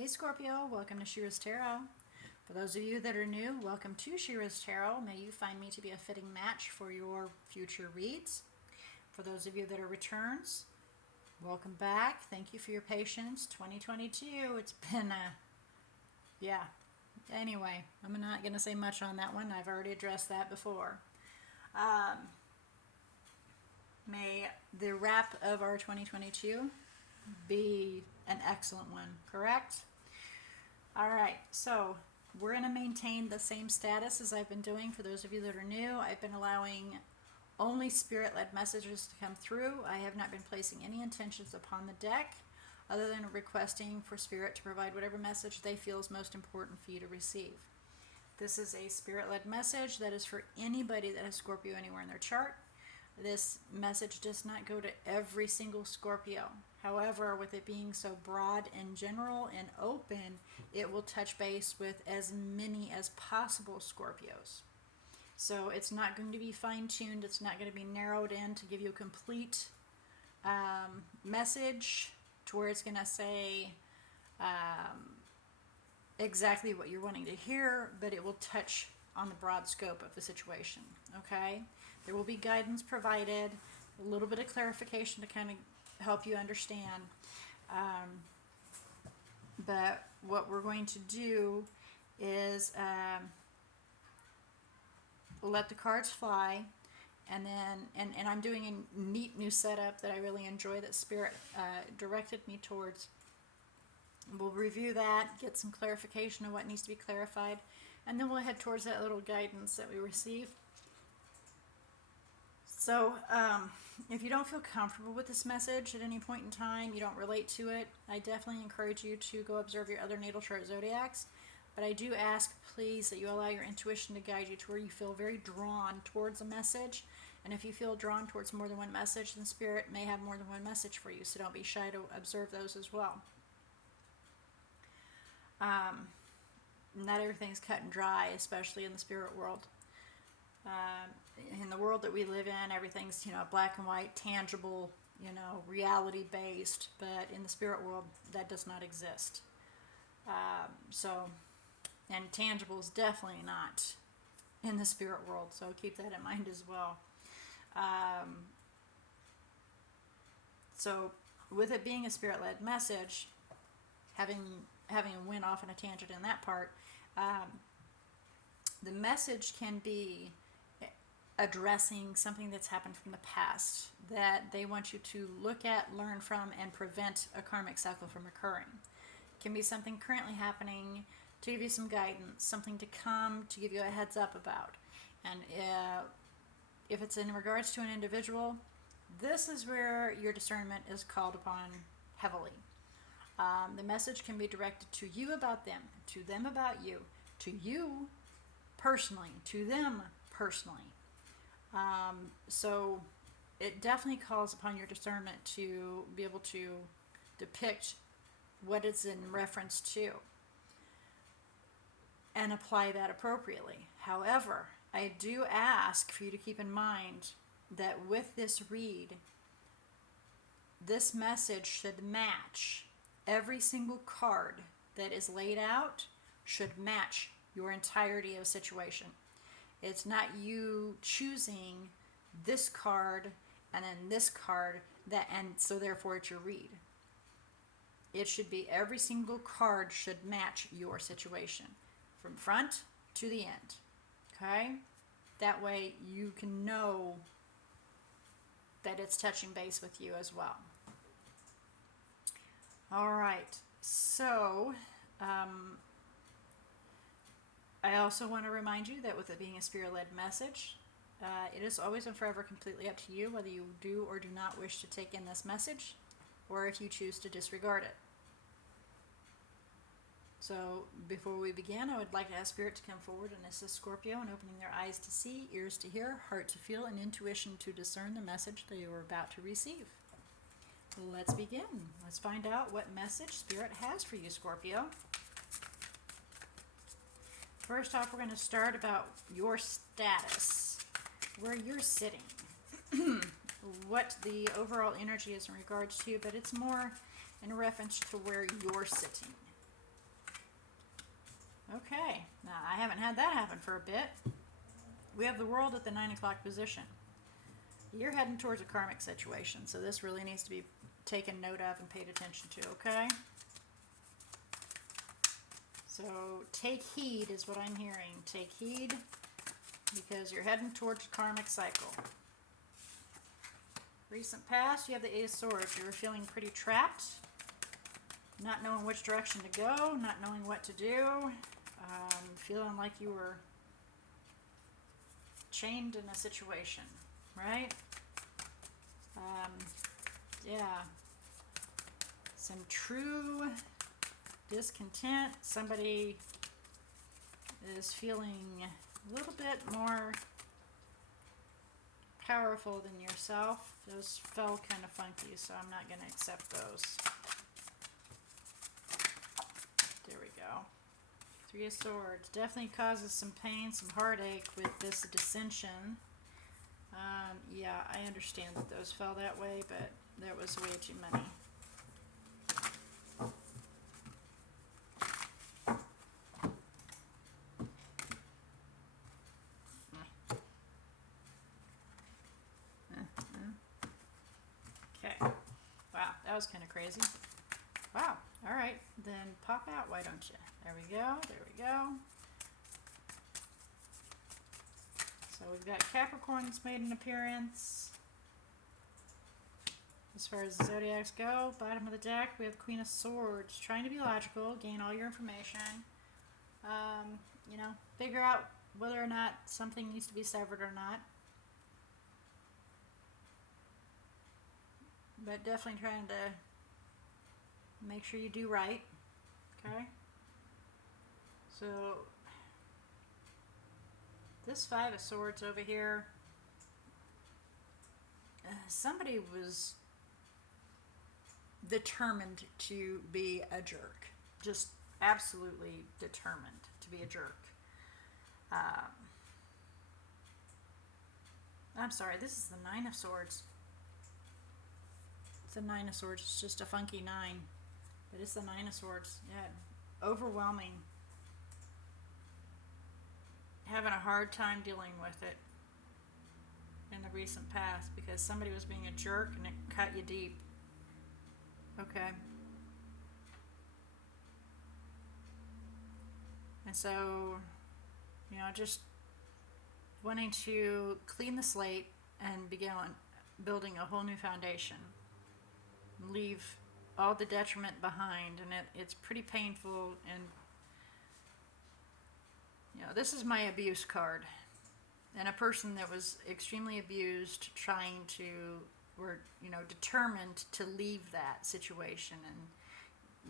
Hey Scorpio, welcome to She-ruhz Tarot. For those of you that are new, welcome to She-ruhz Tarot. May you find me to be a fitting match for your future reads. For those of you that are returns, welcome back. Thank you for your patience. 2022, it's been yeah. Anyway, I'm not going to say much on that one. I've already addressed that before. May the wrap of our 2022 be an excellent one, correct? All right, so we're going to maintain the same status as I've been doing. For those of you that are new, I've been allowing only spirit-led messages to come through. I have not been placing any intentions upon the deck other than requesting for spirit to provide whatever message they feel is most important for you to receive. This is a spirit-led message that is for anybody that has Scorpio anywhere in their chart. This message does not go to every single Scorpio. However, with it being so broad and general and open, it will touch base with as many as possible Scorpios. So it's not going to be fine-tuned. It's not going to be narrowed in to give you a complete message to where it's going to say exactly what you're wanting to hear, but it will touch on the broad scope of the situation, okay? There will be guidance provided, a little bit of clarification to kind of help you understand. But what we're going to do is let the cards fly, and then and I'm doing a neat new setup that I really enjoy that Spirit directed me towards. We'll review that, get some clarification of what needs to be clarified, and then we'll head towards that little guidance that we receive. So, if you don't feel comfortable with this message at any point in time, you don't relate to it, I definitely encourage you to go observe your other natal chart zodiacs. But I do ask, please, that you allow your intuition to guide you to where you feel very drawn towards a message. And if you feel drawn towards more than one message, then Spirit may have more than one message for you. So don't be shy to observe those as well. Not everything's cut and dry, especially in the spirit world. In the world that we live in, everything's, black and white, tangible, reality based, but in the spirit world, that does not exist. And tangible is definitely not in the spirit world, so keep that in mind as well. So with it being a spirit-led message, having went off on a tangent in that part, the message can be addressing something that's happened from the past that they want you to look at, learn from, and prevent a karmic cycle from occurring. It can be something currently happening to give you some guidance, something to come to give you a heads up about. And if it's in regards to an individual, this is where your discernment is called upon heavily. The message can be directed to you about them, to them about you, to you personally, to them personally. So it definitely calls upon your discernment to be able to depict what it's in reference to and apply that appropriately. However, I do ask for you to keep in mind that with this read, this message should match every single card that is laid out, should match your entirety of a situation. It's not you choosing this card and then this card, and so therefore it's your read. It should be every single card should match your situation from front to the end. Okay? That way you can know that it's touching base with you as well. All right. So, I also want to remind you that with it being a spirit-led message, it is always and forever completely up to you whether you do or do not wish to take in this message, or if you choose to disregard it. So before we begin, I would like to ask Spirit to come forward and assist Scorpio in opening their eyes to see, ears to hear, heart to feel, and intuition to discern the message they are about to receive. Let's begin. Let's find out what message Spirit has for you, Scorpio. First off, we're going to start about your status, where you're sitting, what the overall energy is in regards to you, but it's more in reference to where you're sitting. Okay, now I haven't had that happen for a bit. We have the World at the 9 o'clock position. You're heading towards a karmic situation, so this really needs to be taken note of and paid attention to, okay? So take heed is what I'm hearing. Take heed because you're heading towards a karmic cycle. Recent past, you have the Eight of Swords. You were feeling pretty trapped, not knowing which direction to go, not knowing what to do, feeling like you were chained in a situation, right? Yeah. Some true discontent. Somebody is feeling a little bit more powerful than yourself. Those fell kind of funky, so I'm not going to accept those. There we go. Three of Swords. Definitely causes some pain, some heartache with this dissension. Yeah, I understand that those fell that way, but that was way too many. Okay. Wow, that was kind of crazy. Wow. All right, then pop out, why don't you? There we go. There we go. So we've got Capricorn that's made an appearance. As far as the zodiacs go, bottom of the deck, we have Queen of Swords. Trying to be logical, gain all your information. You know, figure out whether or not something needs to be severed or not. But definitely trying to make sure you do right. Okay? So this Five of Swords over here, somebody was determined to be a jerk. Just absolutely determined to be a jerk. I'm sorry, this is the Nine of Swords. It's the Nine of Swords. It's just a funky nine. But it's the Nine of Swords. Yeah, overwhelming. Having a hard time dealing with it in the recent past because somebody was being a jerk and it cut you deep. Okay. And so, you know, just wanting to clean the slate and begin building a whole new foundation. Leave all the detriment behind, and it's pretty painful. And you know, this is my abuse card, and a person that was extremely abused, trying to, or you know, determined to leave that situation. And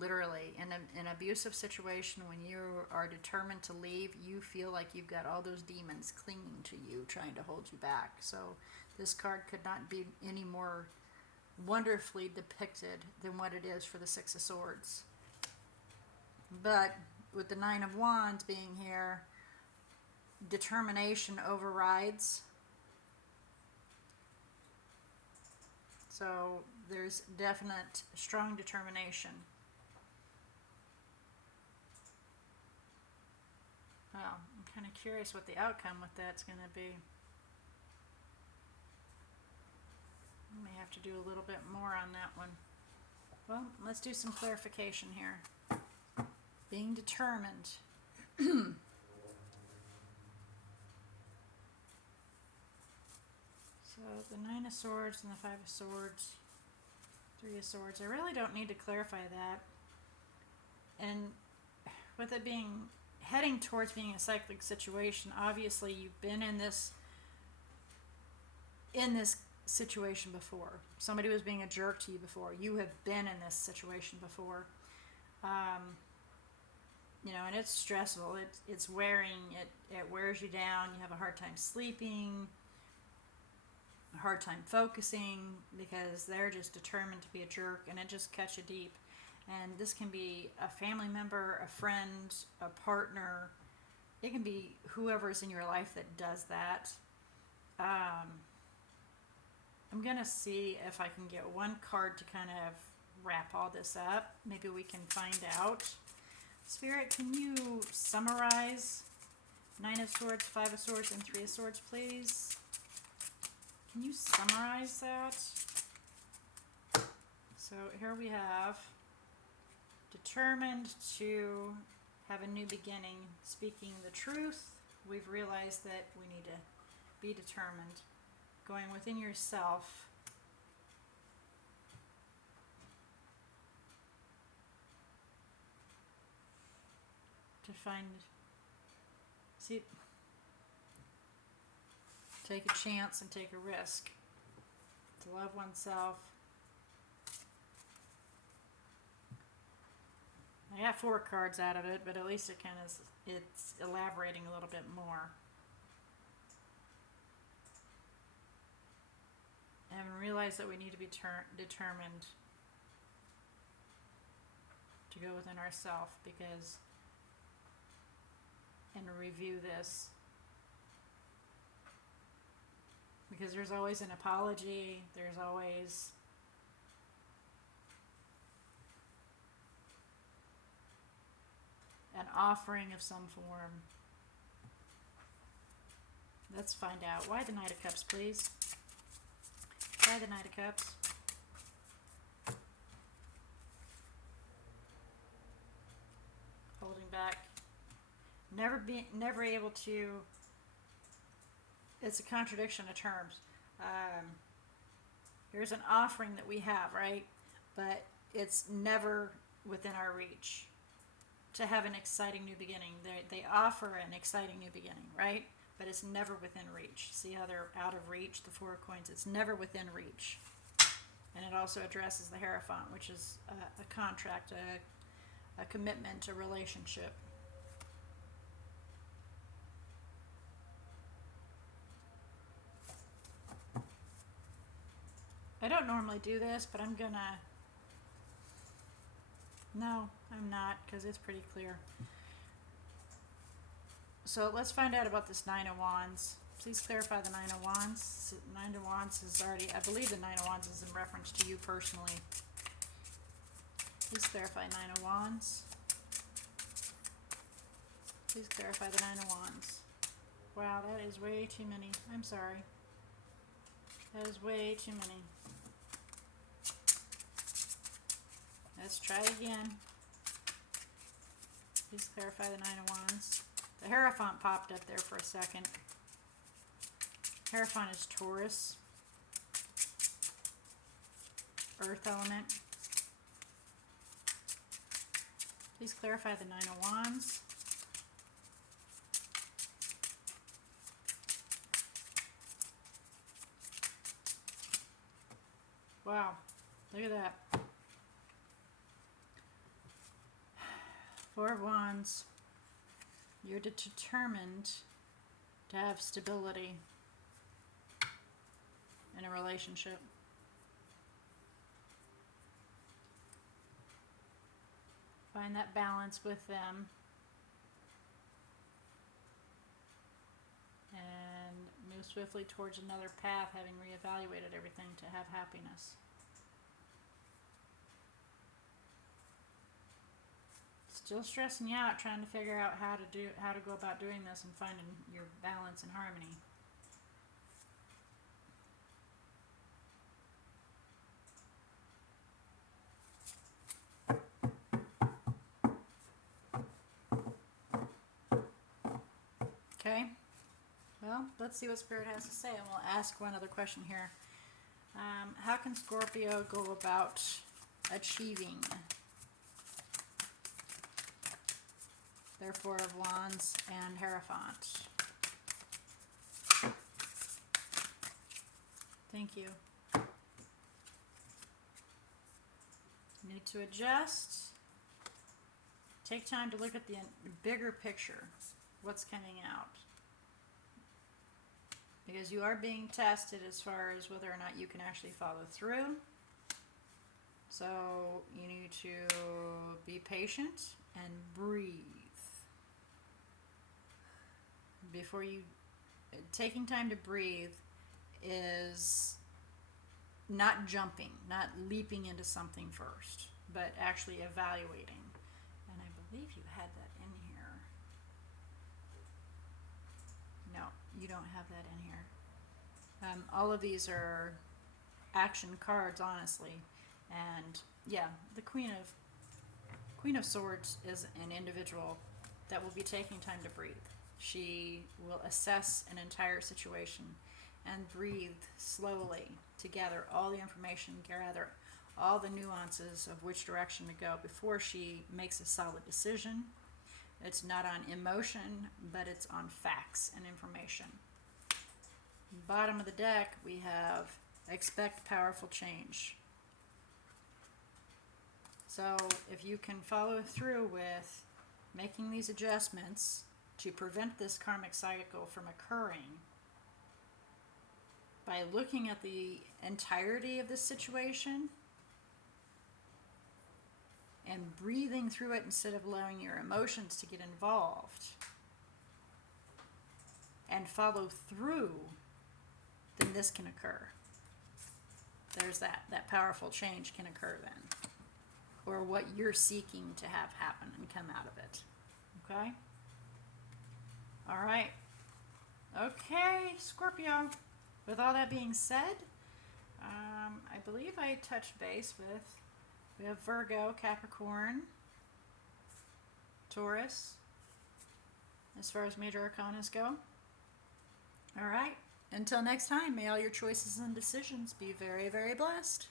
literally, in an abusive situation, when you are determined to leave, you feel like you've got all those demons clinging to you, trying to hold you back. So this card could not be any more wonderfully depicted than what it is for the Six of Swords. But with the Nine of Wands being here, determination overrides. So there's definite strong determination. Well, I'm kind of curious what the outcome with that's going to be. We may have to do a little bit more on that one. Well, let's do some clarification here. Being determined. So the Nine of Swords and the Five of Swords, Three of Swords. I really don't need to clarify that. And with it being heading towards being a cyclic situation, obviously you've been in this situation before. Somebody was being a jerk to you before. You have been in this situation before. You know, and it's stressful. It's wearing. It wears you down. You have a hard time sleeping, a hard time focusing because they're just determined to be a jerk, and it just cuts you deep. And this can be a family member, a friend, a partner. It can be whoever's in your life that does that. I'm going to see if I can get one card to kind of wrap all this up. Maybe we can find out. Spirit, can you summarize Nine of Swords, Five of Swords, and Three of Swords, please? Can you summarize that? So here we have determined to have a new beginning, speaking the truth. We've realized that we need to be determined, going within yourself. To find, see, take a chance and take a risk. To love oneself. I got 4 cards out of it, but at least it kind of, it's elaborating a little bit more. And realize that we need to be determined to go within ourselves, because, and review this, because there's always an apology, there's always an offering of some form. Let's find out. Why the Knight of Cups, please? Why the Knight of Cups? Holding back. Never able to. It's a contradiction of terms. Here's an offering that we have, right? But it's never within our reach to have an exciting new beginning. They offer an exciting new beginning, right? But it's never within reach. See how they're out of reach, the 4 of coins? It's never within reach. And it also addresses the Hierophant, which is a contract, a commitment, a relationship. I don't normally do this, but I'm gonna... No, I'm not, because it's pretty clear. So let's find out about this Nine of Wands. Please clarify the Nine of Wands. Nine of Wands is already... I believe the Nine of Wands is in reference to you personally. Please clarify Nine of Wands. Please clarify the Nine of Wands. Wow, that is way too many. I'm sorry. That is way too many. Let's try again. Please clarify the Nine of Wands. The Hierophant popped up there for a second. Hierophant is Taurus. Earth element. Please clarify the Nine of Wands. Wow, look at that. 4 of Wands. You're determined to have stability in a relationship. Find that balance with them. And move swiftly towards another path, having reevaluated everything to have happiness. Still stressing you out, trying to figure out how to go about doing this and finding your balance and harmony. Okay, well, let's see what Spirit has to say, and we'll ask one other question here. How can Scorpio go about achieving their 4 of Wands and Hierophant? Thank you. Need to adjust. Take time to look at the bigger picture. What's coming out? Because you are being tested as far as whether or not you can actually follow through. So you need to be patient and breathe. Before you, taking time to breathe is not jumping, not leaping into something first, but actually evaluating. And I believe you had that in here. No, you don't have that in here. All of these are action cards, honestly. And yeah, the Queen of Swords is an individual that will be taking time to breathe. She will assess an entire situation and breathe slowly to gather all the information, gather all the nuances of which direction to go before she makes a solid decision. It's not on emotion, but it's on facts and information. Bottom of the deck, we have expect powerful change. So if you can follow through with making these adjustments to prevent this karmic cycle from occurring by looking at the entirety of the situation and breathing through it instead of allowing your emotions to get involved, and follow through, then this can occur. There's that powerful change can occur then, or what you're seeking to have happen and come out of it. Okay? All right. Okay, Scorpio. With all that being said, I believe I touched base with, we have Virgo, Capricorn, Taurus, as far as major arcanas go. All right. Until next time, may all your choices and decisions be very, very blessed.